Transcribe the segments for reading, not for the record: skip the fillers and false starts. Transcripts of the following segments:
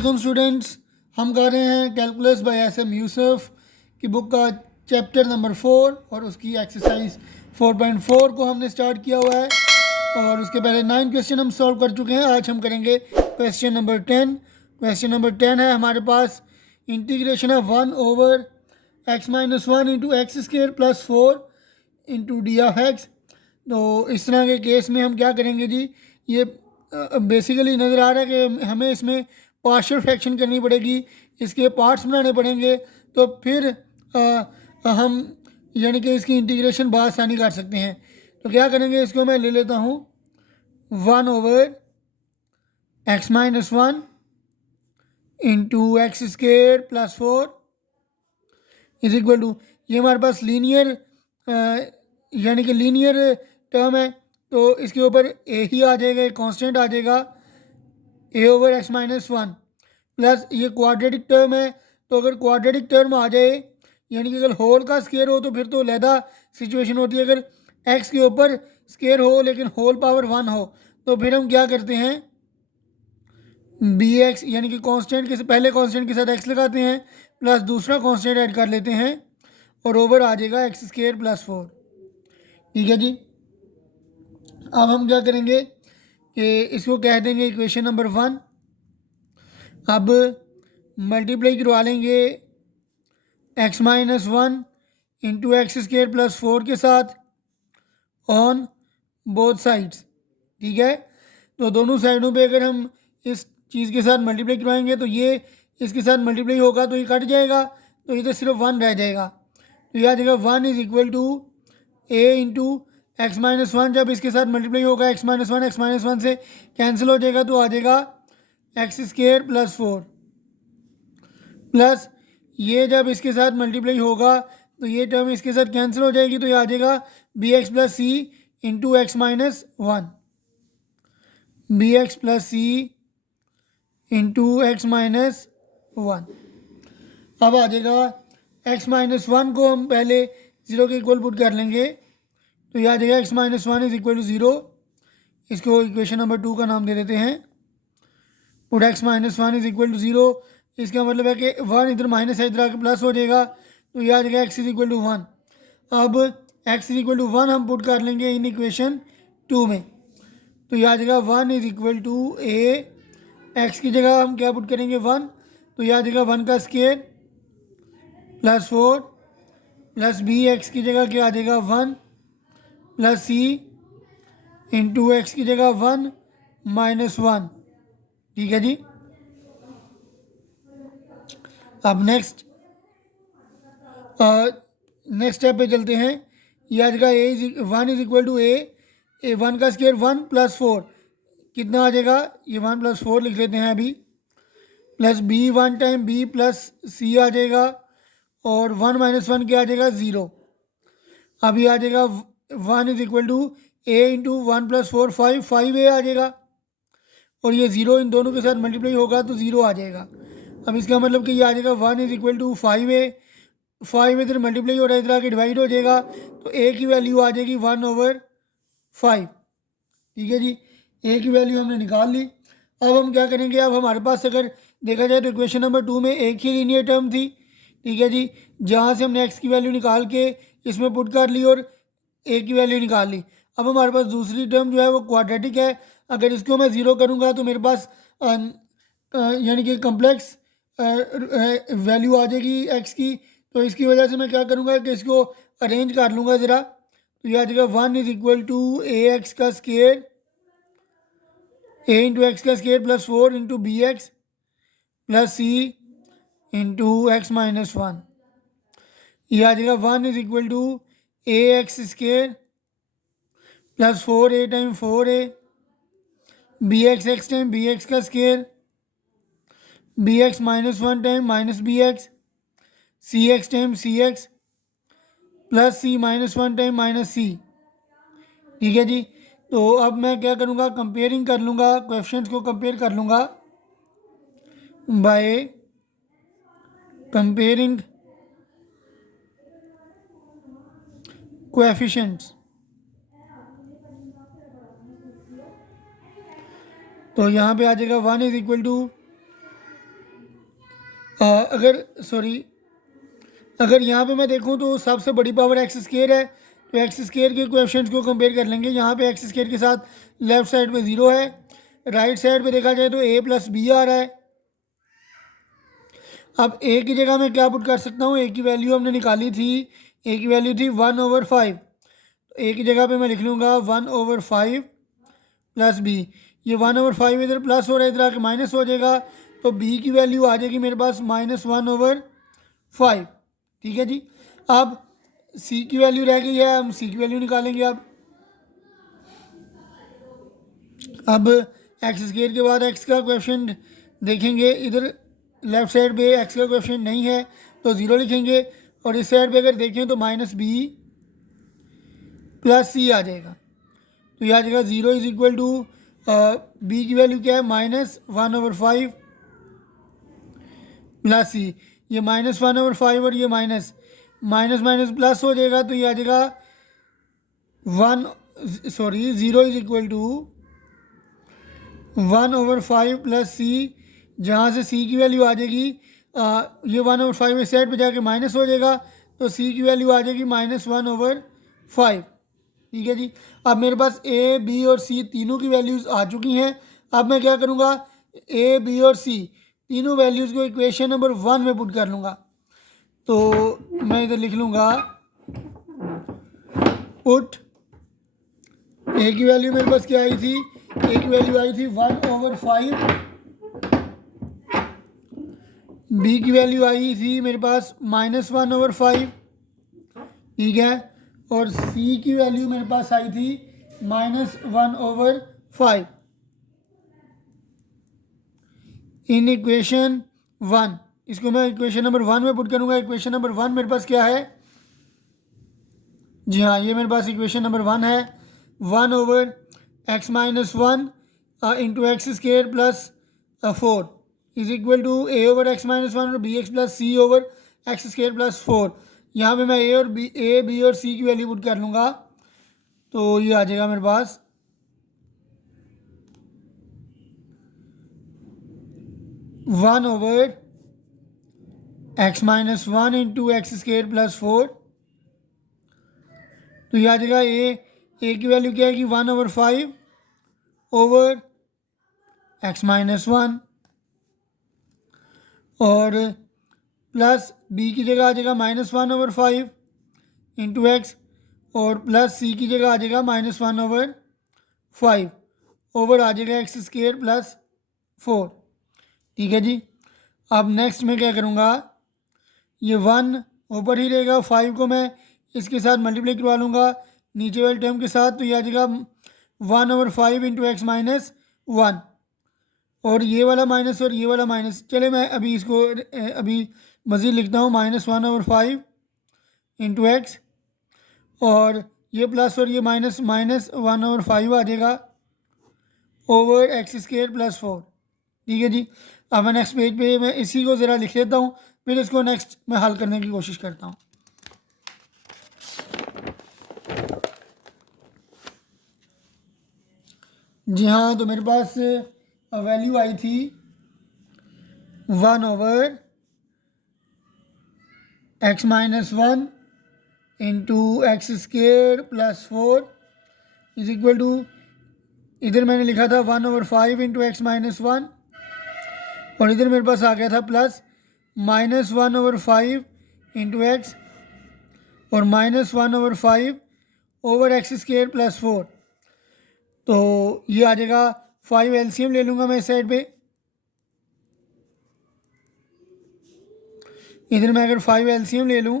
वालेकुम स्टूडेंट्स, हम कर रहे हैं कैलकुलस बाय एस.एम. यूसुफ की बुक का चैप्टर नंबर 4 और उसकी एक्सरसाइज 4.4 को हमने स्टार्ट किया हुआ है और उसके पहले 9 क्वेश्चन हम सॉल्व कर चुके हैं। आज हम करेंगे क्वेश्चन नंबर 10। क्वेश्चन नंबर 10 है हमारे पास integration of 1 over x-1 into x square plus 4 into d of x. तो इस तरह के केस में हम क्या करेंगे जी, ये बेसिकली नज़र आ रहा है कि हमें इसमें पार्शियल फ्रैक्शन करनी पड़ेगी, इसके पार्ट्स बनाने पड़ेंगे, तो फिर हम यानी कि इसकी इंटीग्रेशन आसानी कर सकते हैं। तो क्या करेंगे, इसको मैं ले लेता हूँ 1 over x-1 into x square plus 4 is equal to, ये हमारे पास लीनियर यानी कि लीनियर टर्म है, तो इसके ऊपर ए ही आ जाएगा, एक कांस्टेंट आ जाएगा ए ओवर x-1 प्लस ये क्वाड्रेटिक टर्म है। तो अगर क्वाड्रेटिक टर्म आ जाए यानी कि अगर होल का स्केयर हो तो फिर तो लहदा सिचुएशन होती है। अगर x के ऊपर स्केयर हो लेकिन होल पावर 1 हो तो फिर हम क्या करते हैं, बी एक्स यानी कि कांस्टेंट के पहले कांस्टेंट के साथ x लगाते हैं प्लस दूसरा कांस्टेंट ऐड कर लेते हैं और ओवर आ जाएगा एक्स स्क्र प्लस 4। ठीक है जी। अब हम क्या करेंगे कि इसको कह देंगे इक्वेशन नंबर 1। अब मल्टीप्लाई करवा लेंगे x-1 into x square plus 4 के साथ ऑन बोथ साइड्स। ठीक है, तो दोनों साइडों पे अगर हम इस चीज़ के साथ मल्टीप्लाई करवाएंगे तो ये इसके साथ मल्टीप्लाई होगा तो ये कट जाएगा, तो इधर सिर्फ 1 रह जाएगा। तो यह आ जाएगा 1 is equal to A into x-1। जब इसके साथ मल्टीप्लाई होगा x-1 से कैंसिल हो जाएगा तो आ जाएगा एक्स स्क्र प्लस 4 प्लस ये जब इसके साथ मल्टीप्लाई होगा तो ये टर्म इसके साथ कैंसिल हो जाएगी, तो ये आ जाएगा b x plus c into x-1, b x plus c into x-1। अब आ जाएगा x-1 को हम पहले 0 के इक्वल पुट कर लेंगे, तो यह आ जाएगा x-1 इज इक्वल टू 0। इसको इक्वेशन नंबर 2 का नाम दे देते हैं। Put x-1 is equal to 0, इसका मतलब है कि 1 इधर माइनस है, इधर आके प्लस हो जाएगा, तो यह आ जाएगा x इज इक्वल टू 1। अब x इज इक्वल टू 1 हम पुट कर लेंगे इन इक्वेशन 2 में, तो यह आ जाएगा 1 is equal to A, x की जगह हम क्या पुट करेंगे 1, तो यह आ जाएगा 1 का square plus 4 plus B X की जगह क्या आ जाएगा 1 प्लस सी इंटू एक्स की जगह 1 माइनस 1। ठीक है जी। अब नेक्स्ट स्टेप पे चलते हैं। ये आ जाएगा ए 1 इज इक्वल टू ए 1 का स्क्वायर 1 प्लस 4 कितना आ जाएगा, ये 1 प्लस 4 लिख लेते हैं अभी, plus b 1 time b plus c आ जाएगा और 1 माइनस 1 क्या आ जाएगा 0। अभी आ जाएगा 1 is equal to A into 1 plus 4 5 A आ जाएगा और ये 0 इन दोनों के साथ मल्टीप्लाई होगा तो 0 आ जाएगा। अब इसका मतलब कि ये आ जाएगा 1 इज इक्वल टू 5 इधर मल्टीप्लाई हो रहा है, इधर आके डिवाइड हो जाएगा, तो ए की वैल्यू आ जाएगी 1 ओवर 5। ठीक है जी, ए की वैल्यू हमने निकाल ली। अब हम क्या करेंगे, अब हमारे पास अगर देखा जाए तो इक्वेशन नंबर 2 में एक ही लीनियर टर्म थी। ठीक है जी, जहाँ से हमने एक्स की वैल्यू निकाल के इसमें पुट कर ली और ए की वैल्यू निकाल ली। अब हमारे पास दूसरी टर्म जो है वो क्वाड्रेटिक है, अगर इसको मैं 0 करूँगा तो मेरे पास यानी कि कम्प्लेक्स वैल्यू आ जाएगी एक्स की, तो इसकी वजह से मैं क्या करूँगा कि इसको अरेंज कर लूँगा ज़रा। तो यह आ जाएगा 1 is equal to a x का स्क्वायर ए इंटू एक्स का square plus 4 into b x plus c into x-1। यह आ जाएगा 1 is equal to a x square plus 4 a time 4 a b x time b x का square b x minus 1 time minus b x c x time c x plus c minus 1 time minus c. ठीक है जी, तो अब मैं क्या करूँगा, comparing कर लूँगा, क्वेश्चंस को कंपेयर कर लूँगा बाय कंपेयरिंग कोएफिशिएंट्स। तो यहाँ पे आ जाएगा 1 इज इक्वल टू अगर यहाँ पे मैं देखूँ तो सबसे बड़ी पावर एक्स स्केयर है, तो एक्स स्केयर के कोएफिशिएंट्स को कंपेयर कर लेंगे। यहाँ पे एक्स स्केयर के साथ लेफ्ट साइड पे 0 है, राइट साइड पे देखा जाए तो ए प्लस बी आ रहा है। अब ए की जगह मैं क्या पुट कर सकता हूँ, ए की वैल्यू हमने निकाली थी, ए की वैल्यू थी 1/5, तो ए की जगह पे मैं लिख लूँगा 1/5 प्लस बी। ये 1/5 इधर प्लस हो रहा है, इधर आके माइनस हो जाएगा, तो बी की वैल्यू आ जाएगी मेरे पास -1/5। ठीक है जी। अब सी की वैल्यू रह गई है, हम सी की वैल्यू निकालेंगे। अब एक्स स्क्वायर के बाद एक्स का कोएफिशिएंट देखेंगे, इधर लेफ्ट साइड पे एक्स का कोएफिशिएंट नहीं है तो 0 लिखेंगे, और इस साइड पे अगर देखें तो -b प्लस सी आ जाएगा। तो ये आ जाएगा 0 इज इक्वल टू बी की वैल्यू क्या है, -1/5 प्लस सी। ये -1/5 और ये माइनस माइनस प्लस हो जाएगा, तो ये आ जाएगा 0 इज इक्वल टू 1/5 प्लस सी, जहाँ से सी की वैल्यू आ जाएगी ये 1/5 इस साइड पे जाके माइनस हो जाएगा, तो सी की वैल्यू आ जाएगी -1/5। ठीक है जी। अब मेरे पास ए बी और सी तीनों की वैल्यूज़ आ चुकी हैं। अब मैं क्या करूँगा, ए बी और सी तीनों वैल्यूज़ को इक्वेशन नंबर 1 में पुट कर लूँगा। तो मैं इधर लिख लूँगा पुट, ए की वैल्यू मेरे पास क्या आई थी, ए की वैल्यू आई थी 1/5, बी की वैल्यू आई थी मेरे पास -1/5, ठीक है, और सी की वैल्यू मेरे पास आई थी -1/5 इन इक्वेशन 1। इसको मैं इक्वेशन नंबर 1 में पुट करूँगा। इक्वेशन नंबर 1 मेरे पास क्या है, जी हाँ, ये मेरे पास इक्वेशन नंबर 1 है, 1/x-1 into X square plus 4 is equal to a/x-1 और bx plus c/x square plus 4। यहाँ पे मैं ए बी और सी की वैल्यू पुट कर लूँगा, तो ये आ जाएगा मेरे पास 1/x-1 into X square plus 4। तो ये आ जाएगा ए की वैल्यू क्या है कि 1/5/x-1 और प्लस बी की जगह आ जाएगा -1/5 इंटू एक्स, और प्लस सी की जगह आ जाएगा -1/5 ओवर आ जाएगा एक्स स्केयर प्लस 4। ठीक है जी। अब नेक्स्ट मैं क्या करूँगा, ये 1 ऊपर ही रहेगा, 5 को मैं इसके साथ मल्टीप्लाई करवा लूँगा नीचे वाले टर्म के साथ, तो ये आ जाएगा 1/5 इंटू एक्स -1, और ये वाला माइनस और ये वाला माइनस। चले मैं अभी इसको अभी मज़ीद लिखता हूँ, -1/5 इंटू एक्स, और ये प्लस और ये माइनस -1/5 आ जाएगा ओवर एक्स स्केयर प्लस 4। ठीक है जी। अब मैं नेक्स्ट पेज पे मैं इसी को ज़रा लिख लेता हूँ, फिर इसको नेक्स्ट मैं हल करने की कोशिश करता हूँ। जी हाँ, तो मेरे पास वैल्यू आई थी 1/x-1 into X square plus 4 is equal to, इधर मैंने लिखा था 1/5 इंटू एक्स -1, और इधर मेरे पास आ गया था प्लस -1/5 इंटू एक्स और -1/5 ओवर एक्स स्केयर प्लस 4। तो ये आ जाएगा 5 एलसीएम ले लूँगा मैं इस साइड पे, इधर मैं अगर 5 एलसीएम ले लूँ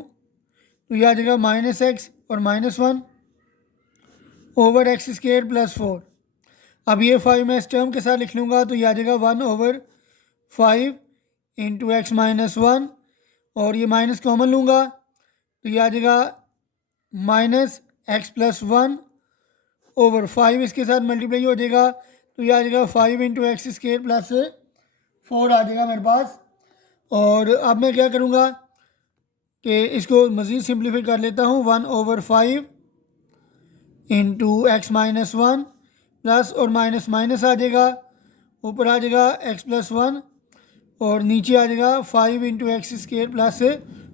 तो ये आ जाएगा -x और -1 ओवर एक्स स्केयर प्लस 4। अब ये 5 मैं इस टर्म के साथ लिख लूँगा, तो ये आ जाएगा 1/5 इंटू एक्स -1, और ये माइनस कॉमन लूँगा तो ये आ जाएगा -x प्लस 1 ओवर 5 इसके साथ मल्टीप्लाई हो जाएगा, तो ये आ जाएगा 5 इंटू एक्स स्केयर प्लस 4 आ जाएगा मेरे पास। और अब मैं क्या करूँगा कि इसको मज़ीद सिंप्लीफाई कर लेता हूँ, 1/5 इंटू एक्स -1 प्लस और माइनस माइनस आ जाएगा, ऊपर आ जाएगा x प्लस 1 और नीचे आ जाएगा 5 इंटू एक्स स्केयर प्लस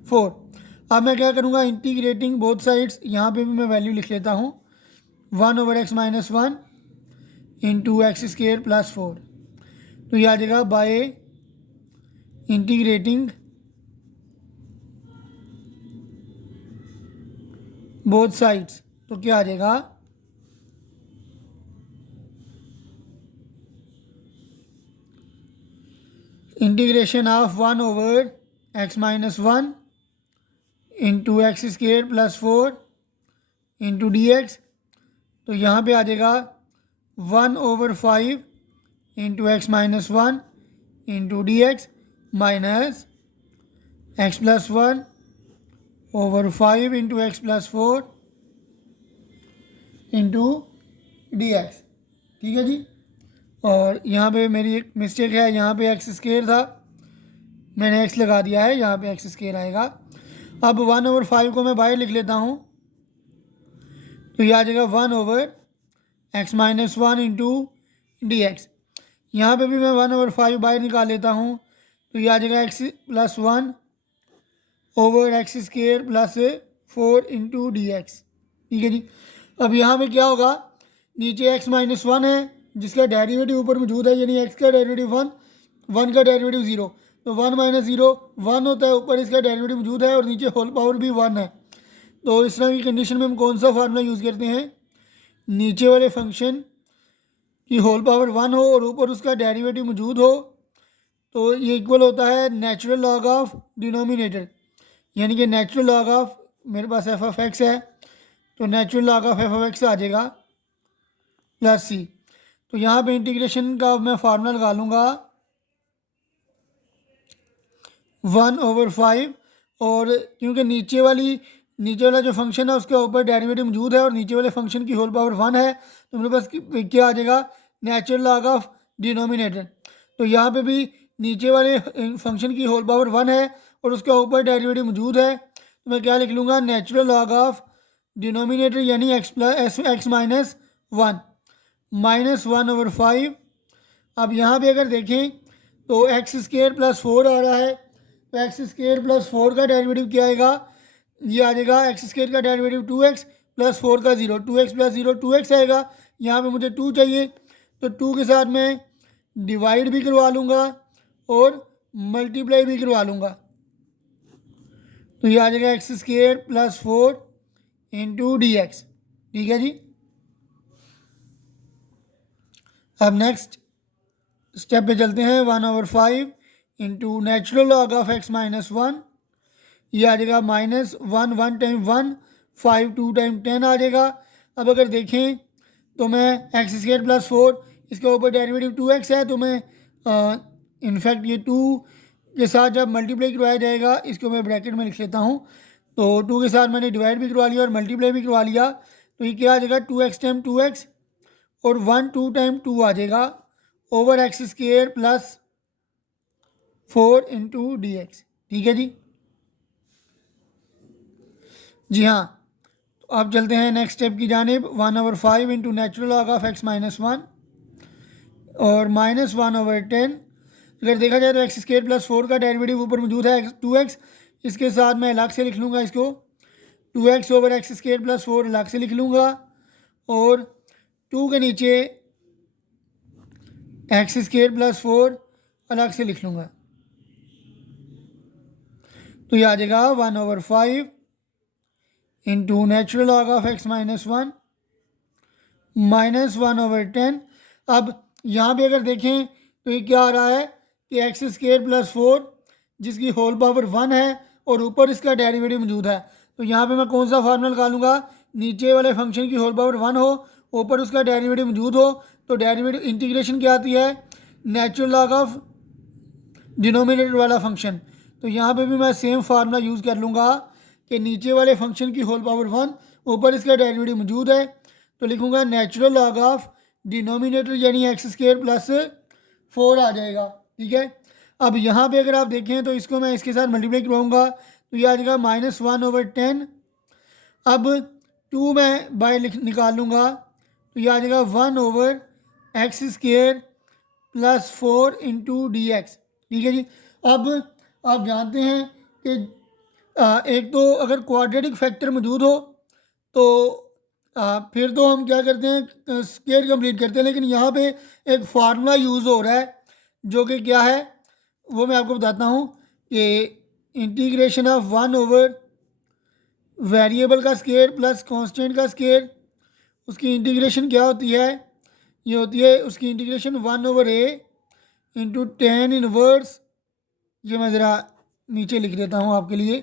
4। अब मैं क्या करूँगा, इंटीग्रेटिंग बोथ साइड्स, यहाँ पे भी मैं वैल्यू लिख लेता हूँ 1/x-1 into X square plus 4। तो ये आ जाएगा बाय इंटीग्रेटिंग बोथ साइड्स। तो क्या आ जाएगा, integration of 1/x-1 into X square plus 4 into D x. तो यहाँ पे आ जाएगा 1/5 into x-1 into D x minus x+1 over 5 into x plus 4 into D x. ठीक है जी। और यहाँ पे मेरी एक मिस्टेक है, यहाँ पे एक्स स्केयर था, मैंने एक्स लगा दिया है, यहाँ पे एक्स स्केयर आएगा। अब 1/5 को मैं बाहर लिख लेता हूँ, तो ये आ जाएगा 1/x-1 इंटू डी एक्स। यहाँ पर भी मैं 1/5 बाहर निकाल लेता हूँ, तो ये आ जाएगा x+1 over x square plus 4 into D x. ठीक है जी। अब यहाँ पे क्या होगा, नीचे x-1 है जिसका डेरिवेटिव ऊपर मौजूद है, यानी x का डेरिवेटिव 1, 1 का डेरिवेटिव 0, तो 1 माइनस 0 1 होता है, ऊपर इसका डेरिवेटिव मौजूद है और नीचे होल पावर भी 1 है। तो इस तरह की कंडीशन में हम कौन सा फार्मूला यूज़ करते हैं, नीचे वाले फंक्शन की होल पावर 1 हो और ऊपर उसका डेरिवेटिव मौजूद हो, तो ये इक्वल होता है नेचुरल लॉग ऑफ डिनोमिनेटर, यानी कि नेचुरल लॉग ऑफ, मेरे पास f(x) है तो नेचुरल लॉग ऑफ f(x) आ जाएगा प्लस सी। तो यहाँ पे इंटीग्रेशन का मैं फार्मूला लगा लूँगा 1/5, और क्योंकि नीचे वाला जो फंक्शन है उसके ऊपर डेरिवेटिव मौजूद है और नीचे वाले फंक्शन की होल पावर 1 है, तो मेरे पास क्या आ जाएगा, नेचुरल लॉग ऑफ डिनोमिनेटर। तो यहाँ पे भी नीचे वाले फंक्शन की होल पावर 1 है और उसके ऊपर डेरिवेटिव मौजूद है, तो मैं क्या लिख लूँगा, नेचुरल लॉग ऑफ डिनोमिनेटर यानी x+1 माइनस 1/5। अब यहाँ पे अगर देखें तो एक्स स्केयर प्लस 4 आ रहा है, तो एक्स स्केयर प्लस 4 का डेरिवेटिव क्या आएगा, ये आ जाएगा एक्स स्केयर का डेरिवेटिव 2x प्लस 4 का 0, 2x प्लस 0 2x आएगा। यहाँ पे मुझे 2 चाहिए, तो 2 के साथ मैं डिवाइड भी करवा लूँगा और मल्टीप्लाई भी करवा लूँगा, तो ये आ जाएगा x square plus 4 into D x. ठीक है जी। अब नेक्स्ट स्टेप पे चलते हैं, 1/5 into natural log of x-1, ये आ जाएगा -1 1 टाइम 1 5 2 टाइम 10 आ जाएगा। अब अगर देखें तो मैं एक्स स्केयर प्लस 4, इसके ऊपर डेरिवेटिव 2x है, तो मैं इनफैक्ट ये 2 के साथ जब मल्टीप्लाई करवाया जाएगा, इसको मैं ब्रैकेट में लिख लेता हूँ, तो 2 के साथ मैंने डिवाइड भी करवा लिया और मल्टीप्लाई भी करवा लिया, तो ये क्या आ जाएगा 2x टाइम 2x और 1 2 टाइम 2 आ जाएगा over x square plus 4 into D x. ठीक है जी। जी हाँ, तो अब चलते हैं नेक्स्ट स्टेप की जानिब, 1/5 into natural log of x-1 और -1/10। अगर देखा जाए तो एक्स स्केयर प्लस 4 का डेरिवेटिव ऊपर मौजूद है 2x, इसके साथ मैं अलग से लिख लूँगा, इसको 2x over x square plus 4 अलग से लिख लूँगा और 2 के नीचे एक्स स्केयर प्लस 4 अलग से लिख लूँगा, तो ये आ जाएगा 1/5 into natural log of x-1 -1/10। अब यहाँ पे अगर देखें तो ये क्या आ रहा है कि एक्स स्केयर प्लस 4 जिसकी होल पावर 1 है और ऊपर इसका डेरिवेटिव मौजूद है, तो यहाँ पे मैं कौन सा फार्मूला लगा लूँगा, नीचे वाले फंक्शन की होल पावर 1 हो, ऊपर उसका डेरिवेटिव मौजूद हो, तो डेरिवेटिव इंटीग्रेशन क्या आती है, नेचुरल लॉग ऑफ डिनोमिनेटर वाला फंक्शन। तो यहाँ पे भी मैं सेम फार्मूला यूज़ कर लूँगा कि नीचे वाले फंक्शन की होल पावर 1, ऊपर इसका डेरिवेटिव मौजूद है, तो लिखूँगा नेचुरल लॉग ऑफ डिनोमिनेटर यानी एक्स स्केयर प्लस 4 आ जाएगा। ठीक है। अब यहाँ पे अगर आप देखें तो इसको मैं इसके साथ मल्टीप्लाई करवाऊँगा, तो ये आ जाएगा -1/10। अब 2 मैं बाय निकाल लूँगा, तो ये आ जाएगा 1 over x square plus 4 into D x. ठीक है जी। अब आप जानते हैं कि एक तो अगर क्वाड्रेटिक फैक्टर मौजूद हो तो फिर तो हम क्या करते हैं, स्क्वायर कंप्लीट करते हैं, लेकिन यहाँ पे एक फार्मूला यूज़ हो रहा है जो कि क्या है वो मैं आपको बताता हूँ कि इंटीग्रेशन ऑफ 1 ओवर वेरिएबल का स्क्वायर प्लस कांस्टेंट का स्क्वायर, उसकी इंटीग्रेशन क्या होती है, ये होती है उसकी integration 1/a into tan inverse, ये मैं ज़रा नीचे लिख देता हूँ आपके लिए,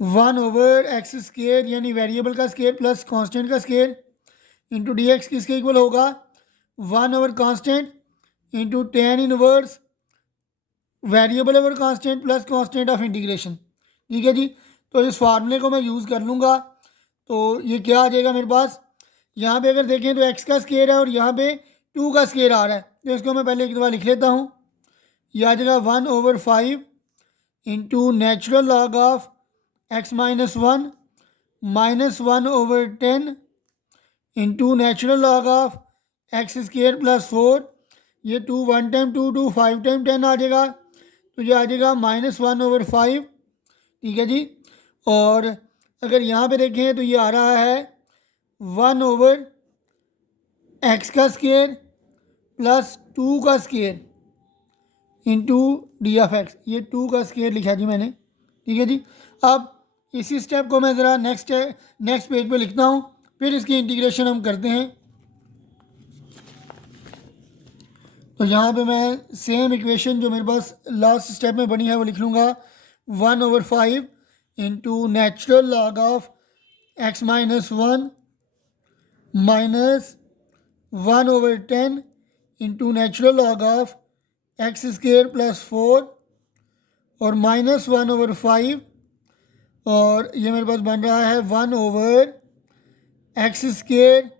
1/x² यानी वेरिएबल का स्क्वायर प्लस कांस्टेंट का स्क्वायर इंटू dx किसके इक्वल होगा, 1/कांस्टेंट into tan inverse variable over constant plus constant of integration. ठीक है जी। तो इस फार्मूले को मैं यूज़ कर लूँगा, तो ये क्या आ जाएगा मेरे पास, यहाँ पे अगर देखें तो x का स्क्वायर है और यहाँ पे 2 का स्क्वायर आ रहा है, तो इसको मैं पहले एक दफ़ा लिख लेता हूँ। यह आ जाएगा 1/5 into natural log of x-1 minus 1/10 into natural log of x² plus 4, ये 2 1 टाइम 2 2 5 टाइम 10 आ जाएगा, तो ये आ जाएगा -1/5। ठीक है जी। और अगर यहाँ पे देखें तो ये आ रहा है 1/x का स्क्वायर प्लस 2 का स्क्वायर इंटू d(x), ये 2 का स्क्वायर लिखा जी मैंने। ठीक है जी। अब इसी स्टेप को मैं ज़रा नेक्स्ट पेज पे लिखता हूँ, फिर इसकी इंटीग्रेशन हम करते हैं। तो यहाँ पे मैं सेम इक्वेशन जो मेरे पास लास्ट स्टेप में बनी है वो लिख लूँगा, 1/5 into natural log of x-1 minus 1/10 into natural log of x² plus 4 और माइनस 1/5, और ये मेरे पास बन रहा है 1/x²,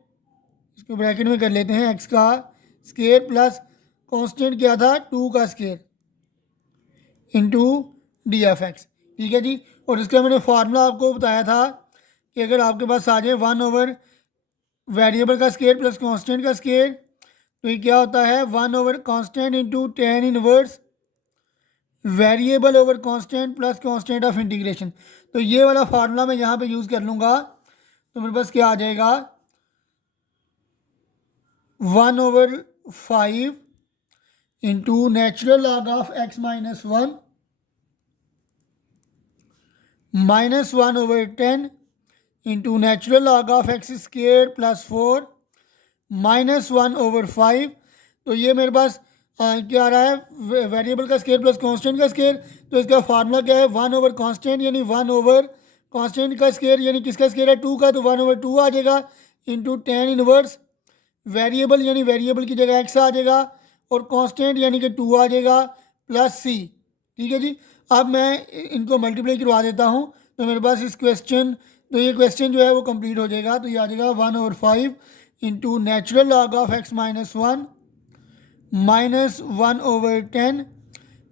इसको ब्रैकेट में कर लेते हैं, x का स्क्वायर प्लस कांस्टेंट क्या था 2 का स्क्वायर इंटू d(x). ठीक है जी। और इसका मैंने फार्मूला आपको बताया था कि अगर आपके पास आ जाए 1 वेरिएबल का स्क्वायर प्लस कांस्टेंट का स्क्वायर, तो ये क्या होता है 1/कांस्टेंट into tan inverse variable over constant plus constant of integration. तो ये वाला फार्मूला मैं यहाँ पे यूज़ कर लूँगा, तो मेरे पास क्या आ जाएगा 1/5 into natural log of x-1 minus 1/10 into natural log of x² plus 4 minus 1/5। तो ये मेरे पास क्या आ रहा है, वेरिएबल का स्क्वायर प्लस कांस्टेंट का स्क्वायर, तो इसका फार्मूला क्या है 1/कांस्टेंट यानी 1/कांस्टेंट का स्क्वायर यानी किसका स्क्वायर है 2 का, तो 1/2 आ जाएगा इंटू टेन इनवर्स वेरिएबल यानी वेरिएबल की जगह x आ जाएगा और कांस्टेंट यानी कि 2 आ जाएगा प्लस c। ठीक है जी। अब मैं इनको मल्टीप्लाई करवा देता हूँ, तो मेरे पास इस क्वेश्चन, तो ये क्वेश्चन जो है वो कंप्लीट हो जाएगा। तो ये आ जाएगा 1/5 into natural log of x-1 minus 1/10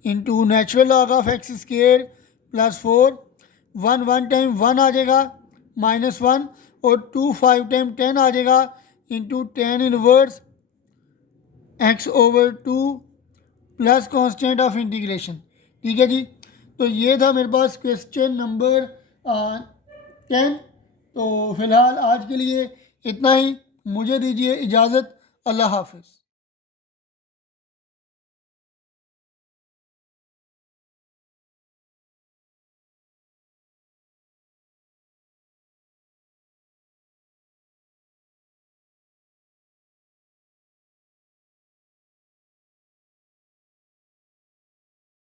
into natural log of x² plus 4, 1 time 1 आ जाएगा -1 और 2 5 टाइम 10 आ जाएगा into tan inverse x/2 plus constant of integration. ठीक है जी। तो ये था मेरे पास क्वेश्चन नंबर 10। तो फ़िलहाल आज के लिए इतना ही, मुझे दीजिए इजाज़त, अल्लाह हाफिज़।